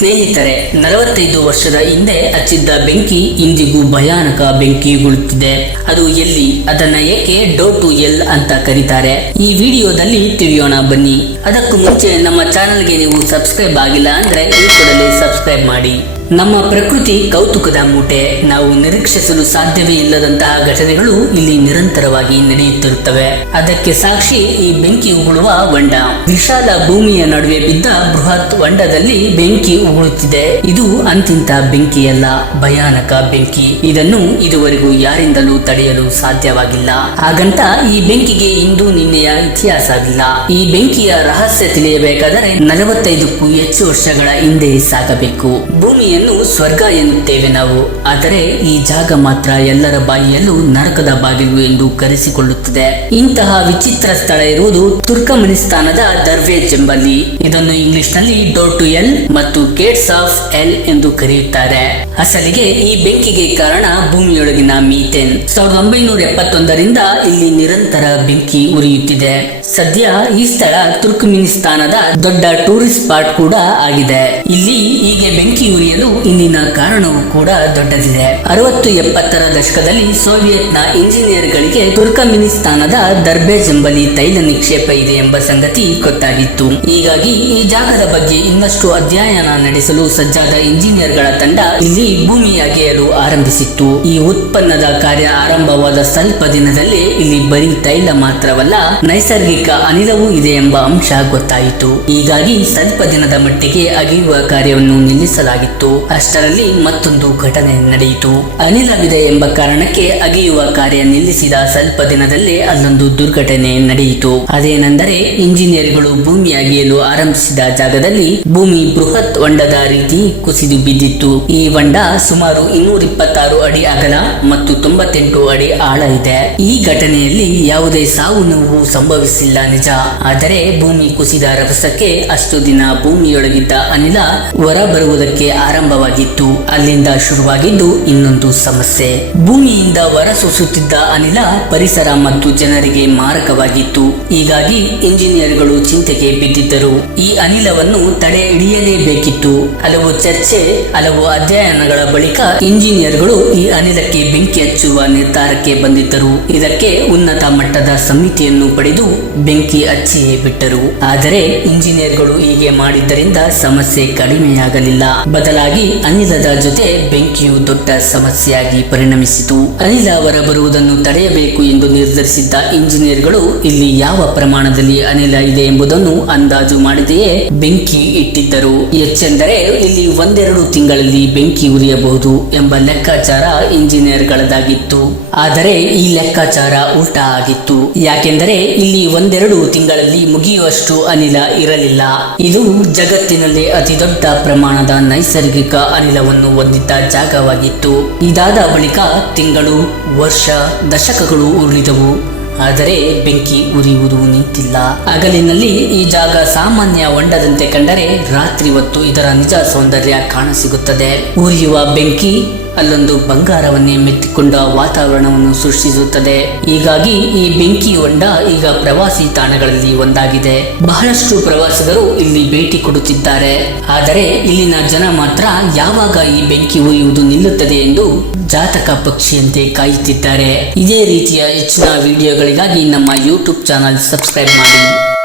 ಸ್ನೇಹಿತರೆ, ನಲವತ್ತೈದು ವರ್ಷದ ಹಿಂದೆ ಹಚ್ಚಿದ್ದ ಬೆಂಕಿ ಇಂದಿಗೂ ಭಯಾನಕ ಬೆಂಕಿಗೊಳ್ಳುತ್ತಿದೆ ಅದು ಎಲ್ಲಿ, ಅದನ್ನ ಏಕೆ ಡೋ ಟು ಎಲ್ ಅಂತ ಕರೀತಾರೆ? ಈ ವಿಡಿಯೋದಲ್ಲಿ ತಿಳಿಯೋಣ ಬನ್ನಿ. ಅದಕ್ಕೂ ಮುಂಚೆ ನಮ್ಮ ಚಾನೆಲ್ಗೆ ನೀವು ಸಬ್ಸ್ಕ್ರೈಬ್ ಆಗಿಲ್ಲ ಅಂದ್ರೆ ಈ ಕೂಡಲೇ ಸಬ್ಸ್ಕ್ರೈಬ್ ಮಾಡಿ. ನಮ್ಮ ಪ್ರಕೃತಿ ಕೌತುಕದ ಮೂಟೆ. ನಾವು ನಿರೀಕ್ಷಿಸಲು ಸಾಧ್ಯವೇ ಇಲ್ಲದಂತಹ ಘಟನೆಗಳು ಇಲ್ಲಿ ನಿರಂತರವಾಗಿ ನಡೆಯುತ್ತಿರುತ್ತವೆ. ಅದಕ್ಕೆ ಸಾಕ್ಷಿ ಈ ಬೆಂಕಿ ಉಗುಳುವ ಹೊಂಡ. ವಿಶಾಲ ಭೂಮಿಯ ನಡುವೆ ಬಿದ್ದ ಬೃಹತ್ ಹೊಂಡದಲ್ಲಿ ಬೆಂಕಿ ಉಗುಳುತ್ತಿದೆ. ಇದು ಅಂತಿಂತ ಬೆಂಕಿಯಲ್ಲ, ಭಯಾನಕ ಬೆಂಕಿ. ಇದನ್ನು ಇದುವರೆಗೂ ಯಾರಿಂದಲೂ ತಡೆಯಲು ಸಾಧ್ಯವಾಗಿಲ್ಲ. ಹಾಗಂತ ಈ ಬೆಂಕಿಗೆ ಇಂದು ನಿನ್ನೆಯ ಇತಿಹಾಸವಿಲ್ಲ ಈ ಬೆಂಕಿಯ ರಹಸ್ಯ ತಿಳಿಯಬೇಕಾದರೆ ನಲವತ್ತೈದಕ್ಕೂ ಹೆಚ್ಚು ವರ್ಷಗಳ ಹಿಂದೆ ಸಾಗಬೇಕು. ಭೂಮಿಯನ್ನು ಸ್ವರ್ಗ ಎನ್ನುತ್ತೇವೆ ನಾವು. ಆದರೆ ಈ ಜಾಗ ಮಾತ್ರ ಎಲ್ಲರ ಬಾಯಿಯಲ್ಲೂ ನರಕದ ಬಾಗಿಲು ಎಂದು ಕರೆಸಿಕೊಳ್ಳುತ್ತದೆ. ಇಂತಹ ವಿಚಿತ್ರ ಸ್ಥಳ ಇರುವುದು ತುರ್ಕಮನಿಸ್ತಾನದ ದರ್ವೇಜ್ ಎಂಬಲ್ಲಿ. ಇದನ್ನು ಇಂಗ್ಲಿಷ್ನಲ್ಲಿ ಡೋರ್ ಟು ಎಲ್ ಮತ್ತು ಗೇಟ್ಸ್ ಆಫ್ ಎಲ್ ಎಂದು ಕರೆಯುತ್ತಾರೆ. ಅಸಲಿಗೆ ಈ ಬೆಂಕಿಗೆ ಕಾರಣ ಭೂಮಿಯೊಳಗಿನ ಮೀಥೇನ್. ಸಾವಿರದ ಒಂಬೈನೂರ ಎಪ್ಪತ್ತೊಂದರಿಂದ ಇಲ್ಲಿ ನಿರಂತರ ಬೆಂಕಿ ಉರಿಯುತ್ತಿದೆ. ಸದ್ಯ ಈ ಸ್ಥಳ ತುರ್ಕಮಿನಿಸ್ತಾನದ ದೊಡ್ಡ ಟೂರಿಸ್ಟ್ ಸ್ಪಾಟ್ ಕೂಡ ಆಗಿದೆ. ಇಲ್ಲಿ ಹೀಗೆ ಬೆಂಕಿ ಉರಿಯಲು ಇಂದಿನ ಕಾರಣವೂ ಕೂಡ ದೊಡ್ಡದಿದೆ. ಅರವತ್ತು ಎಪ್ಪತ್ತರ ದಶಕದಲ್ಲಿ ಸೋವಿಯತ್ನ ಇಂಜಿನಿಯರ್ಗಳಿಗೆ ತುರ್ಕಮಿನಿಸ್ತಾನದ ದರ್ಬೇಜ್ ಎಂಬಲ್ಲಿ ತೈಲ ನಿಕ್ಷೇಪ ಇದೆ ಎಂಬ ಸಂಗತಿ ಗೊತ್ತಾಗಿತ್ತು. ಹೀಗಾಗಿ ಈ ಜಾಗದ ಬಗ್ಗೆ ಇನ್ನಷ್ಟು ಅಧ್ಯಯನ ನಡೆಸಲು ಸಜ್ಜಾದ ಇಂಜಿನಿಯರ್ಗಳ ತಂಡ ಇಲ್ಲಿ ಭೂಮಿ ಅಗೆಯಲು ಆರಂಭಿಸಿತ್ತು. ಈ ಉತ್ಪನ್ನದ ಕಾರ್ಯ ಆರಂಭವಾದ ಸ್ವಲ್ಪ ದಿನದಲ್ಲೇ ಇಲ್ಲಿ ಬರೀ ತೈಲ ಮಾತ್ರವಲ್ಲ, ನೈಸರ್ಗಿಕ ಅನಿಲವೂ ಇದೆ ಎಂಬ ಅಂಶ ಗೊತ್ತಾಯಿತು. ಹೀಗಾಗಿ ಸ್ವಲ್ಪ ದಿನದ ಮಟ್ಟಿಗೆ ಅಗೆಯುವ ಕಾರ್ಯವನ್ನು ನಿಲ್ಲಿಸಲಾಗಿತ್ತು. ಅಷ್ಟರಲ್ಲಿ ಮತ್ತೊಂದು ಘಟನೆ ನಡೆಯಿತು. ಅನಿಲವಿದೆ ಎಂಬ ಕಾರಣಕ್ಕೆ ಅಗೆಯುವ ಕಾರ್ಯ ನಿಲ್ಲಿಸಿದ ಸ್ವಲ್ಪ ದಿನದಲ್ಲೇ ಅಲ್ಲೊಂದು ದುರ್ಘಟನೆ ನಡೆಯಿತು. ಅದೇನೆಂದರೆ ಇಂಜಿನಿಯರ್ಗಳು ಭೂಮಿ ಅಗೆಯಲು ಆರಂಭಿಸಿದ ಜಾಗದಲ್ಲಿ ಭೂಮಿ ಬೃಹತ್ ಹೊಂಡದ ರೀತಿ ಕುಸಿದು ಬಿದ್ದಿತ್ತು. ಈ ಹೊಂಡ ಸುಮಾರು ಇನ್ನೂರ ಇಪ್ಪತ್ತಾರು ಅಡಿ ಅಗಲ ಮತ್ತು ತೊಂಬತ್ತೆಂಟು ಅಡಿ ಆಳ ಇದೆ. ಈ ಘಟನೆಯಲ್ಲಿ ಯಾವುದೇ ಸಾವು ನೋವು ಸಂಭವಿಸಿಲ್ಲ ನಿಜ. ಆದರೆ ಭೂಮಿ ಕುಸಿದ ರಭಸಕ್ಕೆ ಅಷ್ಟು ದಿನ ಭೂಮಿಯೊಳಗಿದ್ದ ಅನಿಲ ಹೊರ ಬರುವುದಕ್ಕೆ ಆರಂಭವಾಗಿತ್ತು ಅಲ್ಲಿಂದ ಶುರುವಾಗಿದ್ದು ಇನ್ನೊಂದು ಸಮಸ್ಯೆ. ಭೂಮಿಯಿಂದ ಹೊರಸೂಸುತ್ತಿದ್ದ ಅನಿಲ ಪರಿಸರ ಮತ್ತು ಜನರಿಗೆ ಮಾರಕವಾಗಿತ್ತು. ಹೀಗಾಗಿ ಇಂಜಿನಿಯರ್ಗಳು ಚಿಂತೆಗೆ ಬಿದ್ದಿದ್ದರು. ಈ ಅನಿಲವನ್ನು ತಡೆ ಹಿಡಿಯಲೇಬೇಕಿತ್ತು. ಹಲವು ಚರ್ಚೆ, ಹಲವು ಅಧ್ಯಯನಗಳ ಬಳಿಕ ಇಂಜಿನಿಯರ್ಗಳು ಈ ಅನಿಲಕ್ಕೆ ಬೆಂಕಿ ಹಚ್ಚುವ ನಿರ್ಧಾರಕ್ಕೆ ಬಂದಿದ್ದರು. ಇದಕ್ಕೆ ಉನ್ನತ ಮಟ್ಟದ ಸಮಿತಿಯನ್ನು ಪಡೆದು ಬೆಂಕಿ ಹಚ್ಚಿಯೇ ಬಿಟ್ಟರು. ಆದರೆ ಇಂಜಿನಿಯರ್ಗಳು ಹೀಗೆ ಮಾಡಿದ್ದರಿಂದ ಸಮಸ್ಯೆ ಕಡಿಮೆಯಾಗಲಿಲ್ಲ. ಬದಲಾಗಿ ಅನಿಲದ ಜೊತೆ ಬೆಂಕಿಯು ದೊಡ್ಡ ಸಮಸ್ಯೆಯಾಗಿ ಪರಿಣಮಿಸಿತು. ಅನಿಲ ಹೊರಬರುವುದನ್ನು ತಡೆಯಬೇಕು ಎಂದು ನಿರ್ಧರಿಸಿದ್ದ ಇಂಜಿನಿಯರ್ಗಳು ಇಲ್ಲಿ ಯಾವ ಪ್ರಮಾಣದಲ್ಲಿ ಅನಿಲ ಇದೆ ಎಂಬುದನ್ನು ಅಂದಾಜು ಮಾಡಿದೆಯೇ ಬೆಂಕಿ ಇಟ್ಟಿದ್ದರು. ಹೆಚ್ಚೆಂದರೆ ಇಲ್ಲಿ ಒಂದೆರಡು ತಿಂಗಳಲ್ಲಿ ಬೆಂಕಿ ಉರಿಯಬಹುದು ಎಂಬ ಲೆಕ್ಕಾಚಾರ ಇಂಜಿನಿಯರ್ಗಳದಾಗಿತ್ತು ಆದರೆ ಈ ಲೆಕ್ಕಾಚಾರ ಊಟ ಆಗಿತ್ತು. ಯಾಕೆಂದರೆ ಇಲ್ಲಿ ಒಂದೆರಡು ತಿಂಗಳಲ್ಲಿ ಮುಗಿಯುವಷ್ಟು ಅನಿಲ ಇರಲಿಲ್ಲ. ಇದು ಜಗತ್ತಿನಲ್ಲಿ ಅತಿ ದೊಡ್ಡ ಪ್ರಮಾಣದ ನೈಸರ್ಗಿಕ ಅನಿಲವನ್ನು ಹೊಂದಿದ್ದ ಜಾಗವಾಗಿತ್ತು. ಇದಾದ ಬಳಿಕ ತಿಂಗಳು, ವರ್ಷ, ದಶಕಗಳು ಉರುಳಿದವು. ಆದರೆ ಬೆಂಕಿ ಉರಿಯುವುದು ನಿಂತಿಲ್ಲ. ಹಗಲಿನಲ್ಲಿ ಈ ಜಾಗ ಸಾಮಾನ್ಯ ಹೊಂಡದಂತೆ ಕಂಡರೆ ರಾತ್ರಿ ಹೊತ್ತು ಇದರ ನಿಜ ಸೌಂದರ್ಯ ಕಾಣಸಿಗುತ್ತದೆ. ಉರಿಯುವ ಬೆಂಕಿ ಅಲ್ಲೊಂದು ಬಂಗಾರವನ್ನೇ ಮೆತ್ತಿಕೊಂಡ ವಾತಾವರಣವನ್ನು ಸೃಷ್ಟಿಸುತ್ತದೆ. ಹೀಗಾಗಿ ಈ ಬೆಂಕಿ ಹೊಂಡ ಈಗ ಪ್ರವಾಸಿ ತಾಣಗಳಲ್ಲಿ ಒಂದಾಗಿದೆ. ಬಹಳಷ್ಟು ಪ್ರವಾಸಿಗರು ಇಲ್ಲಿ ಭೇಟಿ ಕೊಡುತ್ತಿದ್ದಾರೆ. ಆದರೆ ಇಲ್ಲಿನ ಜನ ಮಾತ್ರ ಯಾವಾಗ ಈ ಬೆಂಕಿ ಉಯ್ಯುವುದು ನಿಲ್ಲುತ್ತದೆ ಎಂದು ಜಾತಕ ಪಕ್ಷಿಯಂತೆ ಕಾಯುತ್ತಿದ್ದಾರೆ. ಇದೇ ರೀತಿಯ ಹೆಚ್ಚಿನ ವಿಡಿಯೋಗಳಿಗಾಗಿ ನಮ್ಮ ಯೂಟ್ಯೂಬ್ ಚಾನಲ್ ಸಬ್ಸ್ಕ್ರೈಬ್ ಮಾಡಿ.